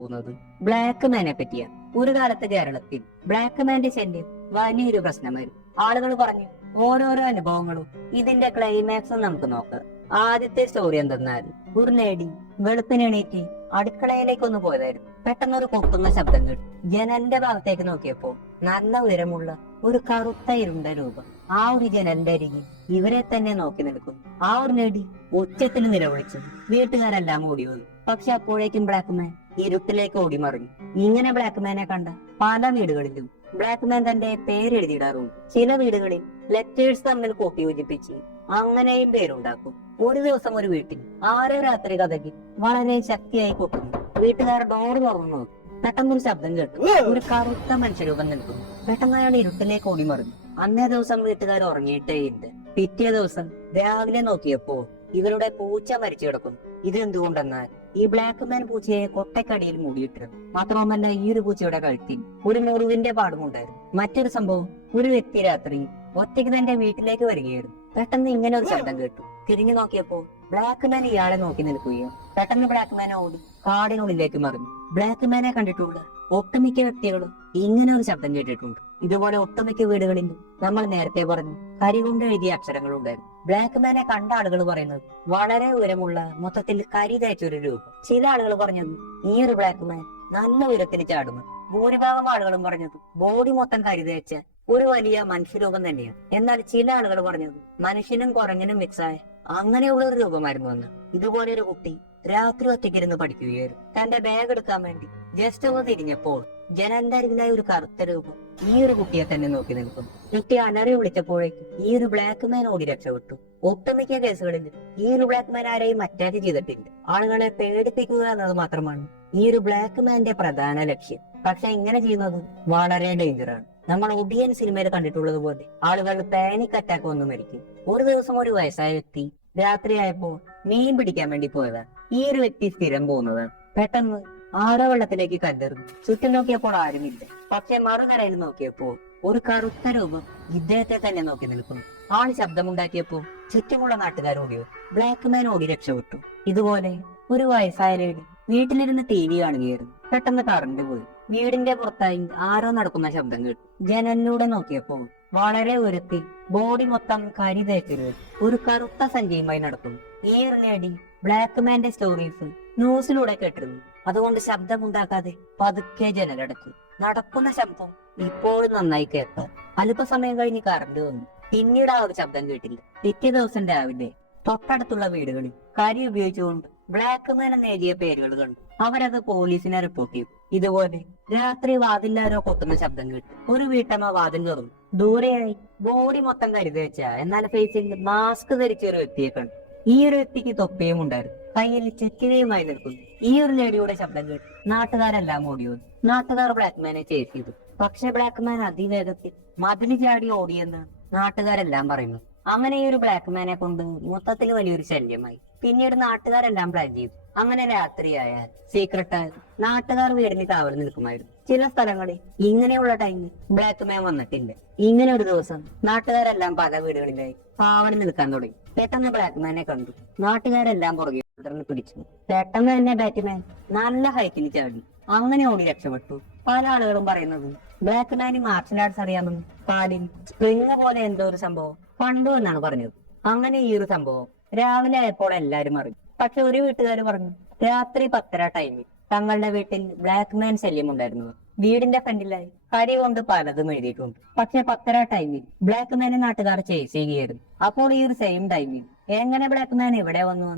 പോകുന്നത് ബ്ലാക്ക് മാനെ പറ്റിയാ. ഒരു കാലത്ത് കേരളത്തിൽ ബ്ലാക്ക് മാന്റെ ശല്യം വലിയൊരു പ്രശ്നമായിരുന്നു. ആളുകൾ പറഞ്ഞു ഓരോരോ അനുഭവങ്ങളും. ഇതിന്റെ ക്ലൈമാക്സും നമുക്ക് നോക്കാം. ആദ്യത്തെ സ്റ്റോറി എന്തെന്നാൽ, ഒരു ലേഡി വെളുപ്പിനെണീറ്റ് അടുക്കളയിലേക്കൊന്ന് പോയതായിരുന്നു. പെട്ടെന്നൊരു കൊട്ടുന്ന ശബ്ദം കേട്ടു. ജനലിന്റെ ഭാഗത്തേക്ക് നോക്കിയപ്പോ നല്ല ഉയരമുള്ള ഒരു കറുത്ത ഇരുണ്ട രൂപം ആ ഒരു ജനലിന്റെ അരികിൽ ഇവരെ തന്നെ നോക്കി നിൽക്കുന്നു. ആ ഒരു ലേഡി ഉച്ചത്തിൽ നിലവിളിച്ചു. വീട്ടുകാരെല്ലാം ഓടി വന്നു. പക്ഷെ അപ്പോഴേക്കും ബ്ലാക്ക് മാൻ ഇരുട്ടിലേക്ക് ഓടി മറിഞ്ഞു. ഇങ്ങനെ ബ്ലാക്ക് മാനെ കണ്ട പല വീടുകളിലും ബ്ലാക്ക് മാൻ തന്റെ പേര് എഴുതിയിടാറുണ്ട്. ചില വീടുകളിൽ ലെറ്റേഴ്സ് തമ്മിൽ കൂട്ടി യോജിപ്പിച്ച് അങ്ങനെയും പേരുണ്ടാക്കും. ഒരു ദിവസം ഒരു വീട്ടിൽ ആരോ രാത്രി കഥകി വളരെ ശക്തിയായി കൊട്ടുന്നു. വീട്ടുകാർ ഡോറ് തുറന്നു നോക്കി. പെട്ടെന്നൊരു ശബ്ദം കേട്ടു. ഒരു കറുത്ത മനുഷ്യരൂപം നിൽക്കുന്നു. പെട്ടെന്ന് അയാൾ ഇരുട്ടിലേക്ക് ഓടി മറിഞ്ഞു. അന്നേ ദിവസം വീട്ടുകാർ ഉറങ്ങിയിട്ടേയില്ല. പിറ്റേ ദിവസം രാവിലെ നോക്കിയപ്പോ ഇവരുടെ പൂച്ച മരിച്ചു കിടക്കുന്നു. ഇത് എന്തുകൊണ്ടെന്നാൽ ഈ ബ്ലാക്ക് മാൻ പൂച്ചയെ കൊട്ടക്കടിയിൽ മൂടിയിട്ടിരുന്നു. മാത്രവുമല്ല, ഈ ഒരു പൂച്ചയുടെ കഴുത്തിൽ ഒരു മുറിവിന്റെ പാടുമുണ്ടായിരുന്നു. മറ്റൊരു സംഭവം, ഒരു വ്യക്തി രാത്രി ഒറ്റയ്ക്ക് തന്റെ വീട്ടിലേക്ക് വരികയായിരുന്നു. പെട്ടെന്ന് ഇങ്ങനെ ഒരു ശബ്ദം കേട്ടു. തിരിഞ്ഞു നോക്കിയപ്പോ ബ്ലാക്ക് മാൻ ഇയാളെ നോക്കി നിൽക്കുകയോ. പെട്ടെന്ന് ബ്ലാക്ക് മാൻ ഓടി കാടിനുള്ളിലേക്ക് മറിഞ്ഞു. ബ്ലാക്ക് മാനെ കണ്ടിട്ടുള്ള ഒട്ടുമിക്ക വ്യക്തികളും ഇങ്ങനെ ഒരു ശബ്ദം കേട്ടിട്ടുണ്ട്. ഇതുപോലെ ഒട്ടുമിക്ക വീടുകളിൽ നമ്മൾ നേരത്തെ പറഞ്ഞു കരി കൊണ്ട് എഴുതിയ അക്ഷരങ്ങൾ ഉണ്ടായിരുന്നു. ബ്ലാക്ക് മാനെ കണ്ട ആളുകൾ പറയുന്നത് വളരെ ഉയരമുള്ള മൊത്തത്തിൽ കരി തേച്ചൊരു രൂപം. ചില ആളുകൾ പറഞ്ഞത് ഈ ഒരു ബ്ലാക്ക് മാൻ നല്ല ഉയരത്തിൽ ചാടുന്നു. ഭൂരിഭാഗം ആളുകളും പറഞ്ഞത് ബോഡി മൊത്തം കരി തേച്ച ഒരു വലിയ മനുഷ്യരൂപം തന്നെയാണ്. എന്നാൽ ചില ആളുകൾ പറഞ്ഞത് മനുഷ്യനും കുരങ്ങനും മിക്സായ അങ്ങനെയുള്ള ഒരു രൂപമായിരുന്നു എന്ന്. ഇതുപോലെ ഒരു കുട്ടി രാത്രി ഒറ്റയ്ക്കിരുന്ന് പഠിക്കുകയായിരുന്നു. തന്റെ ബാഗ് എടുക്കാൻ വേണ്ടി ജസ്റ്റ് ഒന്ന് തിരിഞ്ഞപ്പോൾ ജനലിന്റെ അരികിലായ ഒരു കറുത്ത രൂപം ഈ ഒരു കുട്ടിയെ തന്നെ നോക്കി നിൽക്കും. കുട്ടി അലറി വിളിച്ചപ്പോഴേക്കും ഈ ഒരു ബ്ലാക്ക് മാൻ ഓടി രക്ഷപ്പെട്ടു. ഒട്ടുമിക്ക കേസുകളിൽ ഈ ഒരു ബ്ലാക്ക് മാൻ ആരെയും അറ്റാക്ക് ചെയ്തിട്ടില്ല. ആളുകളെ പേടിപ്പിക്കുക എന്നത് മാത്രമാണ് ഈ ഒരു ബ്ലാക്ക് മാന്റെ പ്രധാന ലക്ഷ്യം. പക്ഷെ ഇങ്ങനെ ചെയ്യുന്നത് വളരെ ഡേഞ്ചറാണ്. നമ്മൾ ഒടിയൻ സിനിമയിൽ കണ്ടിട്ടുള്ളത് പോലെ ആളുകൾ പാനിക് അറ്റാക്ക് വന്നു മരിക്കും. ഒരു ദിവസം ഒരു വയസ്സായ വ്യക്തി രാത്രിയായപ്പോ മീൻ പിടിക്കാൻ വേണ്ടി പോയതാണ്. ഈ ഒരു വ്യക്തി സ്ഥിരം പോകുന്നതാണ്. പെട്ടെന്ന് ആരോ വെള്ളത്തിലേക്ക് കല്ലെറിഞ്ഞു. ചുറ്റും നോക്കിയപ്പോൾ ആരുമില്ല. പക്ഷെ മറുകരയിൽ നോക്കിയപ്പോൾ ഒരു കറുത്ത രൂപം ഇദ്ദേഹത്തെ തന്നെ നോക്കി നിൽക്കുന്നു. ആൾ ശബ്ദമുണ്ടാക്കിയപ്പോ ചുറ്റുമുള്ള നാട്ടുകാർ ഓടിയോ. ബ്ലാക്ക് മാൻ ഓടി രക്ഷപ്പെട്ടു. ഇതുപോലെ ഒരു വയസ്സായ ലേഡി വീട്ടിലിരുന്ന് TV കാണുകയായിരുന്നു. പെട്ടെന്ന് കറണ്ട് പോയി. വീടിന്റെ പുറത്തായി ആരോ നടക്കുന്ന ശബ്ദം കേട്ടു. ജനലിലൂടെ നോക്കിയപ്പോൾ വളരെ ഉയരത്തിൽ ബോഡി മൊത്തം കരി തേച്ചൊരു ഒരു കറുത്ത സഞ്ചിയുമായി നടക്കുന്നു. ഈ ഒരു ലേഡി ബ്ലാക്ക് മാന്റെ സ്റ്റോറീസ് ന്യൂസിലൂടെ കേട്ടിരുന്നു. അതുകൊണ്ട് ശബ്ദമുണ്ടാക്കാതെ പതുക്കെ ജനലടച്ചു. നടക്കുന്ന ശബ്ദം ഇപ്പോഴും നന്നായി കേൾക്കാം. അല്പസമയം കഴിഞ്ഞ് കറണ്ട് വന്നു. പിന്നീട് ആ ഒരു ശബ്ദം കേട്ടില്ല. പിറ്റേ ദിവസം രാവിലെ തൊട്ടടുത്തുള്ള വീടുകളിൽ കരി ഉപയോഗിച്ചുകൊണ്ട് ബ്ലാക്ക് മാൻ എന്ന് എഴുതിയ പേരുകൾ കണ്ടു. അവരത് പോലീസിനെ റിപ്പോർട്ട് ചെയ്തു. ഇതുപോലെ രാത്രി വാതില്ലാരോ കൊട്ടുന്ന ശബ്ദം കേട്ടു. ഒരു വീട്ടമ്മ വാതിൽ തുറന്നു. ദൂരെയായി ബോഡി മൊത്തം കരുതേച്ച എന്നാൽ ഫേസിൽ മാസ്ക് ധരിച്ച ഒരു വ്യക്തിയെ കണ്ടു. ഈ ഒരു വ്യക്തിക്ക് തൊപ്പിയും ഉണ്ടായിരുന്നു. കയ്യിൽ ചെക്കിരയുമായി നിൽക്കുന്നു. ഈ ഒരു ലേഡിയുടെ ശബ്ദം കേട്ടു നാട്ടുകാരെല്ലാം ഓടി വന്നു. നാട്ടുകാർ ബ്ലാക്ക് മാനെ ചേസ് ചെയ്തു. പക്ഷെ ബ്ലാക്ക് മാൻ അതിവേഗത്തിൽ മതില് ചാടി ഓടിയെന്ന് നാട്ടുകാരെല്ലാം പറയുന്നു. അങ്ങനെ ഈ ഒരു ബ്ലാക്ക് മാനെ കൊണ്ട് മൊത്തത്തിൽ വലിയൊരു ശല്യമായി. പിന്നീട് നാട്ടുകാരെല്ലാം പ്ലാൻ ചെയ്തു. അങ്ങനെ രാത്രിയായാൽ സീക്രട്ടായി നാട്ടുകാർ വീടിന് കാവൽ നിൽക്കുമായിരുന്നു. ചില സ്ഥലങ്ങളിൽ ഇങ്ങനെയുള്ള ടൈമിൽ ബ്ലാക്ക് മാൻ വന്നിട്ടില്ല. ഇങ്ങനെ ഒരു ദിവസം നാട്ടുകാരെല്ലാം പല വീടുകളിലായി കാവൽ നിൽക്കാൻ തുടങ്ങി. പെട്ടെന്ന് ബ്ലാക്ക് മാനെ കണ്ടു. നാട്ടുകാരെല്ലാം പുറകെ പിടിച്ചു. പെട്ടെന്ന് തന്നെ ബാറ്റ്മാൻ നല്ല ഹൈറ്റിൽ ചാടി അങ്ങനെ ഓടി രക്ഷപ്പെട്ടു. പല ആളുകളും പറയുന്നത് ബ്ലാക്ക് മാന് മാർഷൽ ആർട്സ് അറിയാമെന്ന്, കാലിൽ സ്പ്രിങ് പോലെ എന്തോ ഒരു സംഭവം കണ്ടു എന്നാണ് പറഞ്ഞത്. അങ്ങനെ ഈ ഒരു സംഭവം രാവിലെ ആയപ്പോൾ എല്ലാരും അറിഞ്ഞു. പക്ഷെ ഒരു വീട്ടുകാർ പറഞ്ഞു രാത്രി 10:30 ടൈമിൽ തങ്ങളുടെ വീട്ടിൽ ബ്ലാക്ക് മാൻ ശല്യം ഉണ്ടായിരുന്നു. വീടിന്റെ ഫ്രണ്ടിലായി കരി കൊണ്ട് പലതും എഴുതിയിട്ടുണ്ട്. പക്ഷെ 10:30 ടൈമിൽ ബ്ലാക്ക് മാനെ നാട്ടുകാർ ചേസ് ചെയ്യുകയായിരുന്നു. അപ്പോൾ ഈ ഒരു സെയിം ടൈമിൽ എങ്ങനെ ബ്ലാക്ക് മാൻ ഇവിടെ വന്നു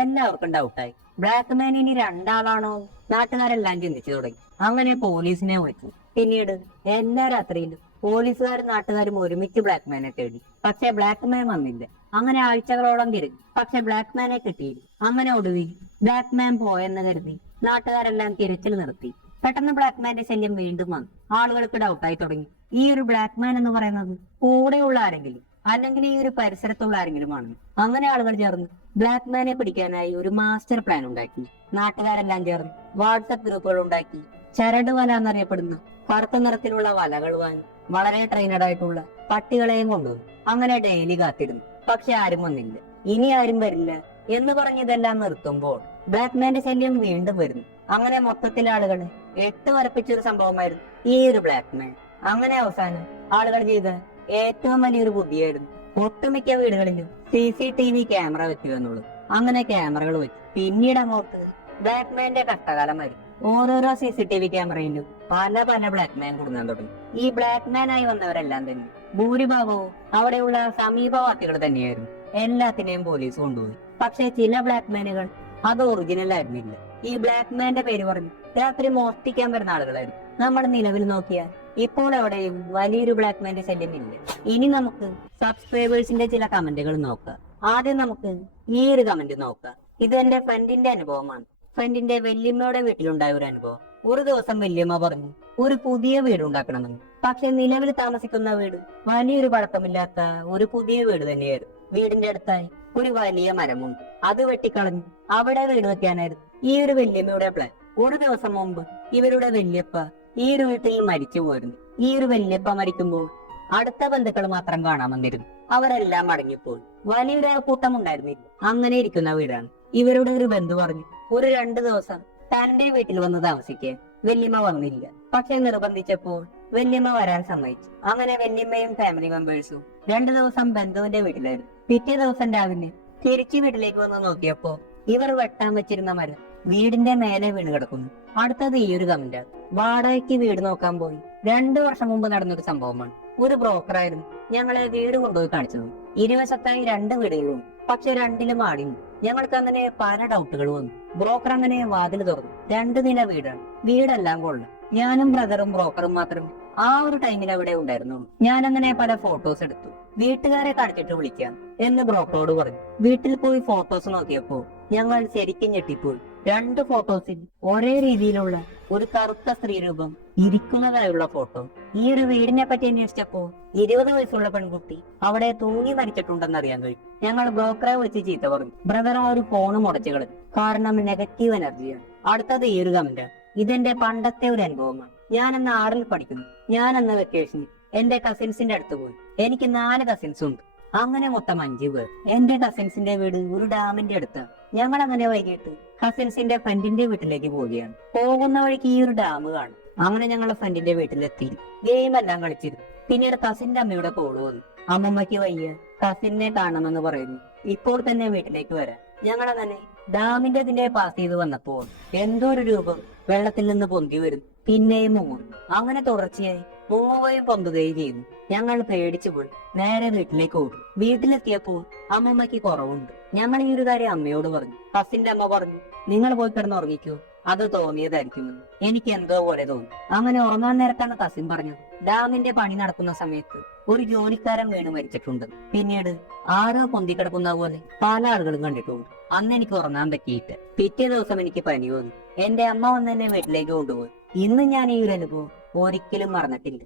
എല്ലാവർക്കും ഡൗട്ടായി. ബ്ലാക്ക് മാൻ ഇനി രണ്ടാളാണോ നാട്ടുകാരെല്ലാം ചിന്തിച്ചു തുടങ്ങി. അങ്ങനെ പോലീസിനെ വിളിച്ചു. പിന്നീട് എല്ലാ രാത്രിയിലും പോലീസുകാരും നാട്ടുകാരും ഒരുമിച്ച് ബ്ലാക്ക് മാനെ തേടി. പക്ഷെ ബ്ലാക്ക് മാൻ വന്നില്ല. അങ്ങനെ ആഴ്ചകളോളം തിരിഞ്ഞു. പക്ഷെ ബ്ലാക്ക് മാനെ കിട്ടിയില്ല. അങ്ങനെ ഒടുവിൽ ബ്ലാക്ക് മാൻ പോയെന്ന് കരുതി നാട്ടുകാരെല്ലാം തിരച്ചിൽ നിർത്തി. പെട്ടെന്ന് ബ്ലാക്ക് മാന്റെ ശല്യം വീണ്ടും വന്നു. ആളുകൾക്ക് ഡൗട്ടായി തുടങ്ങി. ഈ ഒരു ബ്ലാക്ക് മാൻ എന്ന് പറയുന്നത് കൂടെയുള്ള ആരെങ്കിലും അല്ലെങ്കിൽ ഈ ഒരു പരിസരത്തുള്ള ആരെങ്കിലും ആണ്. അങ്ങനെ ആളുകൾ ചേർന്ന് ബ്ലാക്ക് മാനെ പിടിക്കാനായി ഒരു മാസ്റ്റർ പ്ലാൻ ഉണ്ടാക്കി. നാട്ടുകാരെല്ലാം ചേർന്ന് വാട്സപ്പ് ഗ്രൂപ്പുകൾ ഉണ്ടാക്കി. ചരട് വല എന്നറിയപ്പെടുന്ന കറുത്ത നിറത്തിലുള്ള വലകൾ വാങ്ങി വളരെ ട്രെയിനഡ് ആയിട്ടുള്ള പട്ടികളെയും കൊണ്ടുവന്നു. അങ്ങനെ ഡെയിലി കാത്തിരുന്നു. പക്ഷെ ആരും വന്നില്ല. ഇനി ആരും വരില്ല എന്ന് പറഞ്ഞതെല്ലാം നിർത്തുമ്പോൾ ബ്ലാക്ക് മാന്റെ ശല്യം വീണ്ടും വരുന്നു. അങ്ങനെ മൊത്തത്തിൽ ആളുകൾ എട്ട് വരപ്പിച്ചൊരു സംഭവമായിരുന്നു ഈ ഒരു ബ്ലാക്ക് മാൻ. അങ്ങനെ അവസാനം ആളുകൾ ചെയ്ത ഏറ്റവും വലിയൊരു ബുദ്ധിയായിരുന്നു ഒട്ടുമിക്ക വീടുകളിലും CCTV ക്യാമറ വെക്കുക എന്നുള്ളത്. അങ്ങനെ ക്യാമറകൾ വെച്ചു. പിന്നീട് അങ്ങോട്ട് ബ്ലാക്ക് മാന്റെ കഷ്ടകാലം വരും. ഓരോരോ CCTV ക്യാമറയിലും പല പല ബ്ലാക്ക് മാൻ കൊടുക്കാൻ തുടങ്ങി. ഈ ബ്ലാക്ക് മാൻ ആയി വന്നവരെല്ലാം തന്നെ ഭൂരിഭാഗവും അവിടെയുള്ള സമീപവാസികൾ തന്നെയായിരുന്നു. എല്ലാത്തിനെയും പോലീസ് കൊണ്ടുപോയി. പക്ഷെ ചില ബ്ലാക്ക് മാനുകൾ അത് ഒറിജിനൽ ആയിരുന്നില്ല. ഈ ബ്ലാക്ക് മാന്റെ പേര് പറഞ്ഞു രാത്രി മോഷ്ടിക്കാൻ വരുന്ന ആളുകളായിരുന്നു. നമ്മൾ നിലവിൽ നോക്കിയാൽ ഇപ്പോൾ എവിടെയും വലിയൊരു ബ്ലാക്ക് മാന്റെ ശല്യം ഇല്ല. ഇനി നമുക്ക് സബ്സ്ക്രൈബേഴ്സിന്റെ ചില കമന്റുകൾ നോക്കാം. ആദ്യം നമുക്ക് ഈ ഒരു കമന്റ് നോക്കാം. ഇത് എന്റെ ഫ്രണ്ടിന്റെ അനുഭവമാണ്. ഫ്രണ്ടിന്റെ വല്യമ്മയുടെ വീട്ടിലുണ്ടായ ഒരു അനുഭവം. ഒരു ദിവസം വല്യമ്മ പറഞ്ഞു ഒരു പുതിയ വീട് ഉണ്ടാക്കണമെന്ന്. പക്ഷെ നിലവിൽ താമസിക്കുന്ന വീട് വലിയൊരു പഴക്കമില്ലാത്ത ഒരു പുതിയ വീട് തന്നെയായിരുന്നു. വീടിന്റെ അടുത്തായി ഒരു വലിയ മരമുണ്ട്. അത് വെട്ടിക്കളഞ്ഞു അവിടെ വീട് വെക്കാനായിരുന്നു ഈ ഒരു വല്യമ്മയുടെ പ്ലാൻ. ഒരു ദിവസം മുമ്പ് ഇവരുടെ വല്യപ്പ ഈ ഒരു വീട്ടിൽ മരിച്ചു പോയിരുന്നു. ഈ ഒരു വല്യപ്പ മരിക്കുമ്പോൾ അടുത്ത ബന്ധുക്കൾ മാത്രം കാണാൻ വന്നിരുന്നു. അവരെല്ലാം മടങ്ങിപ്പോയി. വലിയൊരു കൂട്ടം ഉണ്ടായിരുന്നില്ല. അങ്ങനെ ഇരിക്കുന്ന വീടാണ്. ഇവരുടെ ഒരു ബന്ധു പറഞ്ഞു ഒരു 2 ദിവസം തന്റെ വീട്ടിൽ വന്ന് താമസിക്കാൻ. വല്യമ്മ വന്നില്ല. പക്ഷെ നിർബന്ധിച്ചപ്പോൾ വല്യമ്മ വരാൻ സമ്മതിച്ചു. അങ്ങനെ വല്യമ്മയും ഫാമിലി മെമ്പേഴ്സും 2 ദിവസം ബന്ധുവിന്റെ വീട്ടിലായിരുന്നു. പിറ്റേ ദിവസം രാവിലെ തിരിച്ചു വീട്ടിലേക്ക് വന്ന് നോക്കിയപ്പോ ഇവർ വെട്ടാൻ വെച്ചിരുന്ന മരം വീടിന്റെ മേലെ വീണ് കിടക്കുന്നു. അടുത്തത് ഈ ഒരു കമന്റാണ്. വാടകയ്ക്ക് വീട് നോക്കാൻ പോയി 2 വർഷം മുമ്പ് നടന്നൊരു സംഭവമാണ്. ഒരു ബ്രോക്കറായിരുന്നു ഞങ്ങളെ വീട് കൊണ്ടുപോയി കാണിച്ചത്. ഇരുവശത്തായി 2 വീടുകളും, പക്ഷെ 2ലും ആടിയുണ്ട്. ഞങ്ങൾക്ക് അങ്ങനെ പല ഡൗട്ടുകൾ വന്നു. ബ്രോക്കർ അങ്ങനെ വാതിൽ തുറന്നു. 2 നില വീടാണ്. വീടെല്ലാം കൊള്ളാം. ഞാനും ബ്രദറും ബ്രോക്കറും മാത്രം ആ ഒരു ടൈമിൽ അവിടെ ഉണ്ടായിരുന്നുള്ളൂ. ഞാൻ അങ്ങനെ പല ഫോട്ടോസ് എടുത്തു. വീട്ടുകാരെ കാണിച്ചിട്ട് വിളിക്കാം എന്ന് ബ്രോക്കറോട് പറഞ്ഞു. വീട്ടിൽ പോയി ഫോട്ടോസ് നോക്കിയപ്പോ ഞങ്ങൾ ശരിക്കും ഞെട്ടിപ്പോയി. 2 ഫോട്ടോസിൽ ഒരേ രീതിയിലുള്ള ഒരു കറുത്ത സ്ത്രീരൂപം ഇരിക്കുന്നതായുള്ള ഫോട്ടോ. ഈ ഒരു വീടിനെ പറ്റി അന്വേഷിച്ചപ്പോ 20 വയസ്സുള്ള പെൺകുട്ടി അവിടെ തൂങ്ങി മരിച്ചിട്ടുണ്ടെന്ന് അറിയാൻ കഴിയും. ഞങ്ങൾ ബ്രോക്കറെ വിളിച്ച് ചീത്ത പറഞ്ഞു. ബ്രദർ ആ ഒരു ഫോണ് മുടച്ചു കളഞ്ഞു. കാരണം നെഗറ്റീവ് എനർജിയാണ്. അടുത്തത് ഈ ഒരു കമന്റ്. ഇതെന്റെ പണ്ടത്തെ ഒരു അനുഭവമാണ്. ഞാൻ അന്ന് 6ൽ പഠിക്കുന്നു. ഞാൻ അന്ന് വെക്കേഷനിൽ എന്റെ കസിൻസിന്റെ അടുത്ത് പോയി. എനിക്ക് 4 കസിൻസ് ഉണ്ട്. അങ്ങനെ മൊത്തം 5 പേർ. എന്റെ കസിൻസിന്റെ വീട് ഒരു ഡാമിന്റെ അടുത്താണ്. ഞങ്ങൾ അങ്ങനെ വൈകിട്ട് കസിൻസിന്റെ ഫ്രണ്ടിന്റെ വീട്ടിലേക്ക് പോവുകയാണ്. പോകുന്ന വഴിക്ക് ഈ ഒരു ഡാം കാണും. അങ്ങനെ ഞങ്ങളെ ഫ്രണ്ടിന്റെ വീട്ടിലെത്തി ഗെയിം എല്ലാം കളിച്ചിരുന്നു. പിന്നീട് കസിന്റെ അമ്മയുടെ കോള് വന്നു. അമ്മമ്മയ്ക്ക് വയ്യ, കസിനെ കാണണമെന്ന് പറയുന്നു. ഇപ്പോൾ തന്നെ വീട്ടിലേക്ക് വരാം. ഞങ്ങളങ്ങനെ ഡാമിന്റെ ഇതിന്റെ പാസ് ചെയ്ത് വന്നപ്പോൾ എന്തോ ഒരു രൂപം വെള്ളത്തിൽ നിന്ന് പൊന്തി വരുന്നു. പിന്നെയും മുങ്ങും. അങ്ങനെ തുടർച്ചയായി മുങ്ങുകയും പൊന്തുകയും ചെയ്യുന്നു. ഞങ്ങൾ പേടിച്ചു പോയി നേരെ വീട്ടിലേക്ക് ഓടി. വീട്ടിലെത്തിയപ്പോൾ അമ്മമ്മയ്ക്ക് കുറവുണ്ട്. ഞങ്ങൾ ഈ ഒരു കാര്യം അമ്മയോട് പറഞ്ഞു. കസിന്റെ അമ്മ പറഞ്ഞു നിങ്ങൾ പോയി കിടന്ന് ഉറങ്ങിക്കോ, അത് തോന്നിയതായിരിക്കുമെന്ന്. എനിക്ക് എന്തോ പോലെ തോന്നി. അങ്ങനെ ഉറങ്ങാൻ നേരത്താണ് കസിൻ പറഞ്ഞത് ഡാമിന്റെ പണി നടക്കുന്ന സമയത്ത് ഒരു ജോലിക്കാരൻ വീണ് മരിച്ചിട്ടുണ്ട്. പിന്നീട് ആരോ പൊന്തിക്കിടക്കുന്ന പോലെ പല ആളുകളും കണ്ടിട്ടുണ്ട്. അന്ന് എനിക്ക് ഉറങ്ങാൻ പറ്റിയിട്ട് പിറ്റേ ദിവസം എനിക്ക് പനി വന്നു. എന്റെ അമ്മ വന്ന് എന്നെ വീട്ടിലേക്ക് കൊണ്ടുപോയി. ഇന്ന് ഞാൻ ഈ ഒരു അനുഭവം ഒരിക്കലും മറന്നിട്ടില്ല.